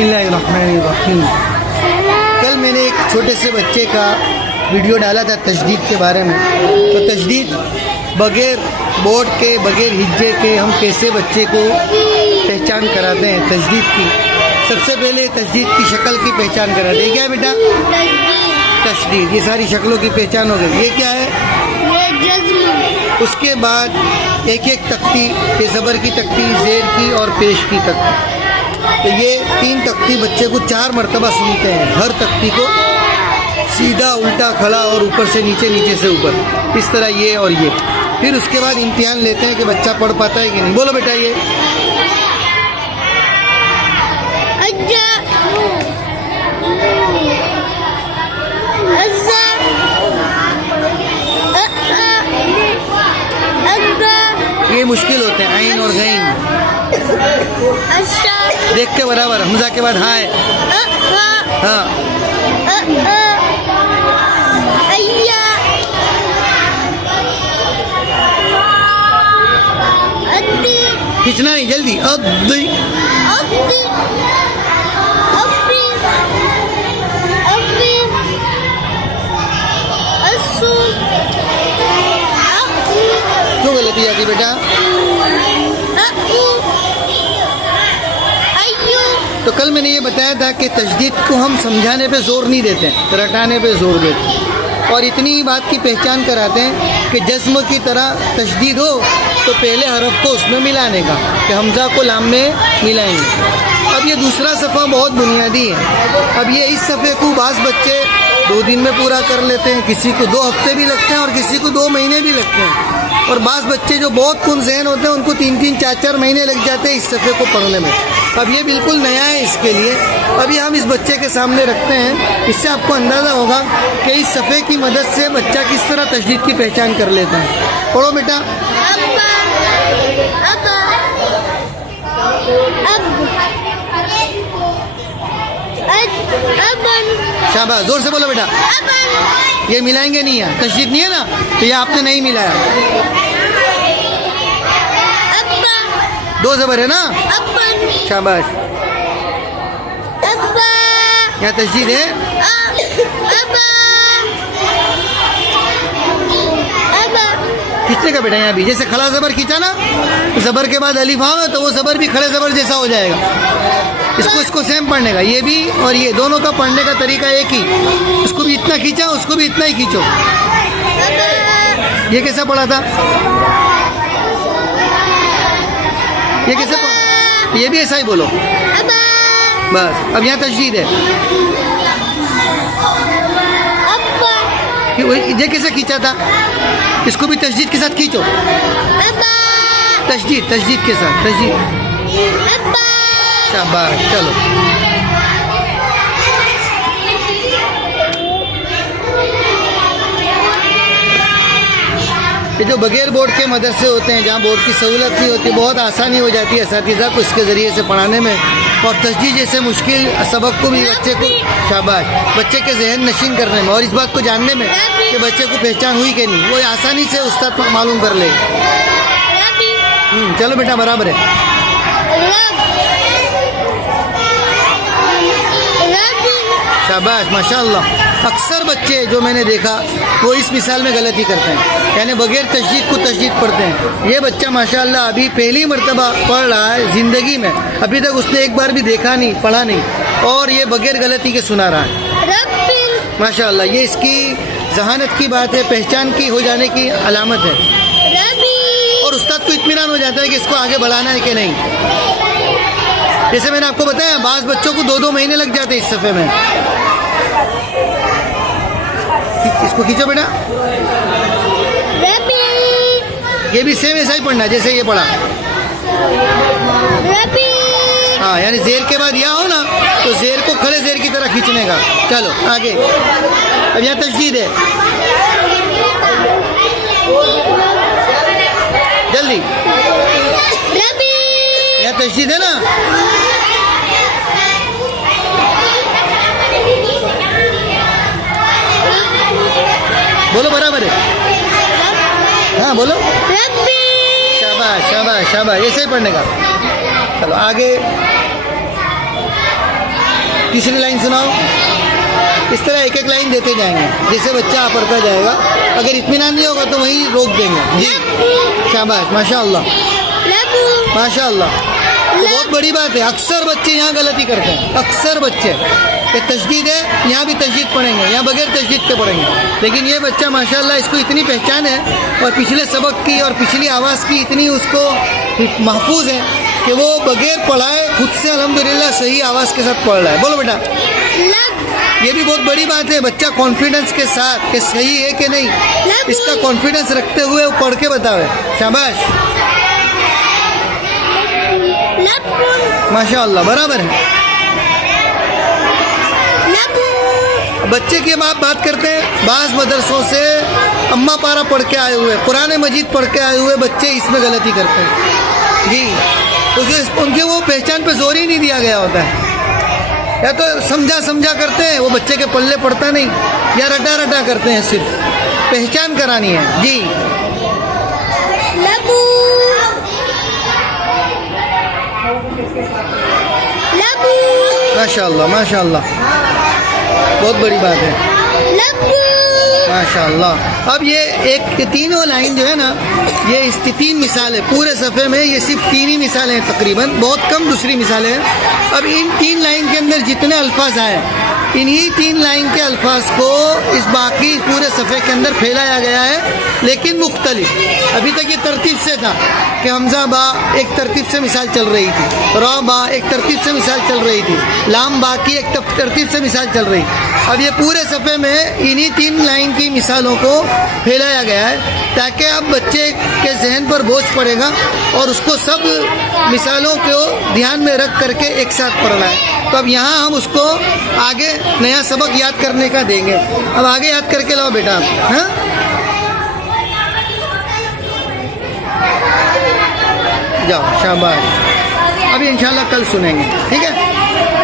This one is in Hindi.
बिस्मिल्लाहिर्रहमानिर्रहीम। कल मैंने एक छोटे से बच्चे का वीडियो डाला था तशदीद के बारे में। तो तशदीद बगैर बोर्ड के, बगैर हिज्जे के हम कैसे बच्चे को पहचान कराते हैं तशदीद की। सबसे पहले तशदीद की शक्ल की पहचान कराते हैं। क्या है बेटा? तशदीद। ये सारी शक्लों की पहचान हो गई। ये क्या है? उसके बाद एक एक तख्ती, ये ज़बर की तख्ती, ज़ेर की और पेश की तख्ती। तो ये 3 तख्ती बच्चे को 4 मरतबा सुनते हैं। हर तख्ती को सीधा, उल्टा, खड़ा और ऊपर से नीचे, नीचे से ऊपर, इस तरह ये और ये। फिर उसके बाद इम्तिहान लेते हैं कि बच्चा पढ़ पाता है कि नहीं। बोलो बेटा ये ये मुश्किल होते हैं, आइन और गैन। देख के बराबर। हमजा के बाद हाँ है। हाँ। खींचना नहीं, जल्दी। क्यों गलती आती बेटा? तो कल मैंने ये बताया था कि तशदीद को हम समझाने पे जोर नहीं देते हैं, रटाने पे जोर देते हैं। और इतनी ही बात की पहचान कराते हैं कि जज्म की तरह तशदीद हो तो पहले हरफ को उसमें मिलाने का, कि हमजा को लाम में मिलाएंगे। अब ये दूसरा सफ़ा बहुत बुनियादी है। अब ये इस सफ़े को बाज़ बच्चे 2 दिन में पूरा कर लेते हैं, किसी को 2 हफ्ते भी लगते हैं और किसी को 2 महीने भी लगते हैं। और बाज़ बच्चे जो बहुत कुन ज़हन होते हैं उनको 3-3, 4-4 महीने लग जाते हैं इस सफ़े को पढ़ने में। अब ये बिल्कुल नया है इसके लिए। अभी हम इस बच्चे के सामने रखते हैं, इससे आपको अंदाज़ा होगा कि इस सफ़े की मदद से बच्चा किस तरह तशदीद की पहचान कर लेता है। पढ़ो बेटा। शाबाश, जोर से बोलो बेटा। ये मिलाएंगे नहीं है, तशदीद नहीं है ना, तो ये आपने नहीं मिलाया। 2 ज़बर है ना? शाबाश। यहाँ तशदीद है। खींचने का बेटा यहाँ भी, जैसे खड़ा ज़बर खींचा ना, ज़बर के बाद अलिफ आवे तो वो ज़बर भी खड़े ज़बर जैसा हो जाएगा। इसको सेम पढ़ने का, ये भी और ये दोनों का पढ़ने का तरीका एक ही। इसको भी इतना खींचा, उसको भी इतना ही खींचो। ये कैसा पढ़ा था? ये कैसे पढ़ा? ये भी ऐसा ही बोलो बस। अब यहाँ तशदीद है। ये कैसे खींचा था? इसको भी तशदीद के साथ खींचो। तशदीद के साथ, तशदीद। शाबाश, चलो। ये जो बगैर बोर्ड के मदरसे होते हैं, जहाँ बोर्ड की सहूलत नहीं होती, बहुत आसानी हो जाती है असातिज़ा को इसके ज़रिए से पढ़ाने में। और तशदीद जैसे मुश्किल सबक को भी बच्चे को, शाबाश, बच्चे के जहन नशीन करने में और इस बात को जानने में कि बच्चे को पहचान हुई कि नहीं, वो आसानी से उस्ताद मालूम कर ले। चलो बेटा, बराबर है। शाबाश, माशाअल्लाह। अक्सर बच्चे जो मैंने देखा वो इस मिसाल में गलती करते हैं, यानी बगैर तशदीद को तशदीद पढ़ते हैं। ये बच्चा माशाअल्लाह अभी पहली मर्तबा पढ़ रहा है ज़िंदगी में, अभी तक उसने एक बार भी देखा नहीं, पढ़ा नहीं, और ये बगैर गलती के सुना रहा है माशाअल्लाह। ये इसकी जहानत की बात है, पहचान की हो जाने की अलामत है। और उस्ताद को इत्मीनान हो जाता है कि इसको आगे बढ़ाना है कि नहीं। जैसे मैंने आपको बताया, बाज़ बच्चों को 2-2 महीने लग जाते हैं इस सफ़े में। इसको खींचो बेटा। ये भी सेम ऐसा ही पढ़ना जैसे ये पढ़ा। हाँ, यानी ज़ेर के बाद या हो ना, तो ज़ेर को खड़े ज़ेर की तरह खींचने का। चलो आगे। अब यहाँ तशदीद है, जल्दी। यहाँ तशदीद है ना? बोलो बराबर है। हाँ बोलो। शाबाश शाबाश शाबाश, ऐसे ही पढ़ने का। चलो आगे। तीसरी लाइन सुनाओ। इस तरह एक एक लाइन देते जाएंगे, जैसे बच्चा पढ़ता जाएगा। अगर इत्मीनान नहीं होगा तो वहीं रोक देंगे। जी शाबाश, माशाअल्लाह माशाअल्लाह। तो बहुत बड़ी बात है। अक्सर बच्चे यहाँ गलती करते हैं, अक्सर बच्चे। ये तशदीद है, यहाँ भी तशदीद पढ़ेंगे, यहाँ बगैर तशदीद के पढ़ेंगे। लेकिन ये बच्चा माशाअल्लाह, इसको इतनी पहचान है और पिछले सबक की और पिछली आवाज़ की इतनी उसको महफूज है कि वो बगैर पढ़ाए खुद से अल्हम्दुलिल्लाह सही आवाज़ के साथ पढ़ रहा है। बोलो बेटा, ये भी बहुत बड़ी बात है। बच्चा कॉन्फिडेंस के साथ कि सही है कि नहीं, इसका कॉन्फिडेंस रखते हुए वो पढ़ के बतावे। शाबाश, माशाअल्लाह, बराबर है। बच्चे की बात करते हैं। बाज़ मदरसों से अम्मा पारा पढ़ के आए हुए, कुरान मजीद पढ़ के आए हुए बच्चे इसमें गलती करते हैं। जी, तो उनके वो पहचान पे जोर ही नहीं दिया गया होता है। या तो समझा करते हैं, वो बच्चे के पल्ले पड़ता नहीं, या रटा करते हैं। सिर्फ पहचान करानी है। जी माशाअल्लाह माशाअल्लाह, बहुत बड़ी बात है माशाअल्लाह। अब ये एक तीनों लाइन जो है ना, ये इसकी 3 मिसालें पूरे सफ़े में, ये सिर्फ 3 ही मिसालें हैं तकरीबन, बहुत कम दूसरी मिसालें हैं। अब इन 3 लाइन के अंदर जितने अल्फाज आए, इन्हीं 3 लाइन के अल्फाज को इस बाकी पूरे सफ़े के अंदर फैलाया गया है, लेकिन मुख्तलिफ। अभी तक ये तरतीब से था कि हमज़ा बा एक तरतीब से मिसाल चल रही थी, रौ बा एक तरतीब से मिसाल चल रही थी, लाम बा की एक तरतीब से मिसाल चल रही। अब ये पूरे सफ़े में इन्हीं 3 लाइन की मिसालों को फैलाया गया है, ताकि अब बच्चे के जहन पर बोझ पड़ेगा और उसको सब मिसालों को ध्यान में रख करके एक साथ पढ़ना है। तो अब यहाँ हम उसको आगे नया सबक याद करने का देंगे। अब आगे याद करके लाओ बेटा, हाँ? जाओ, शाबाश। अभी इंशाल्लाह कल सुनेंगे, ठीक है।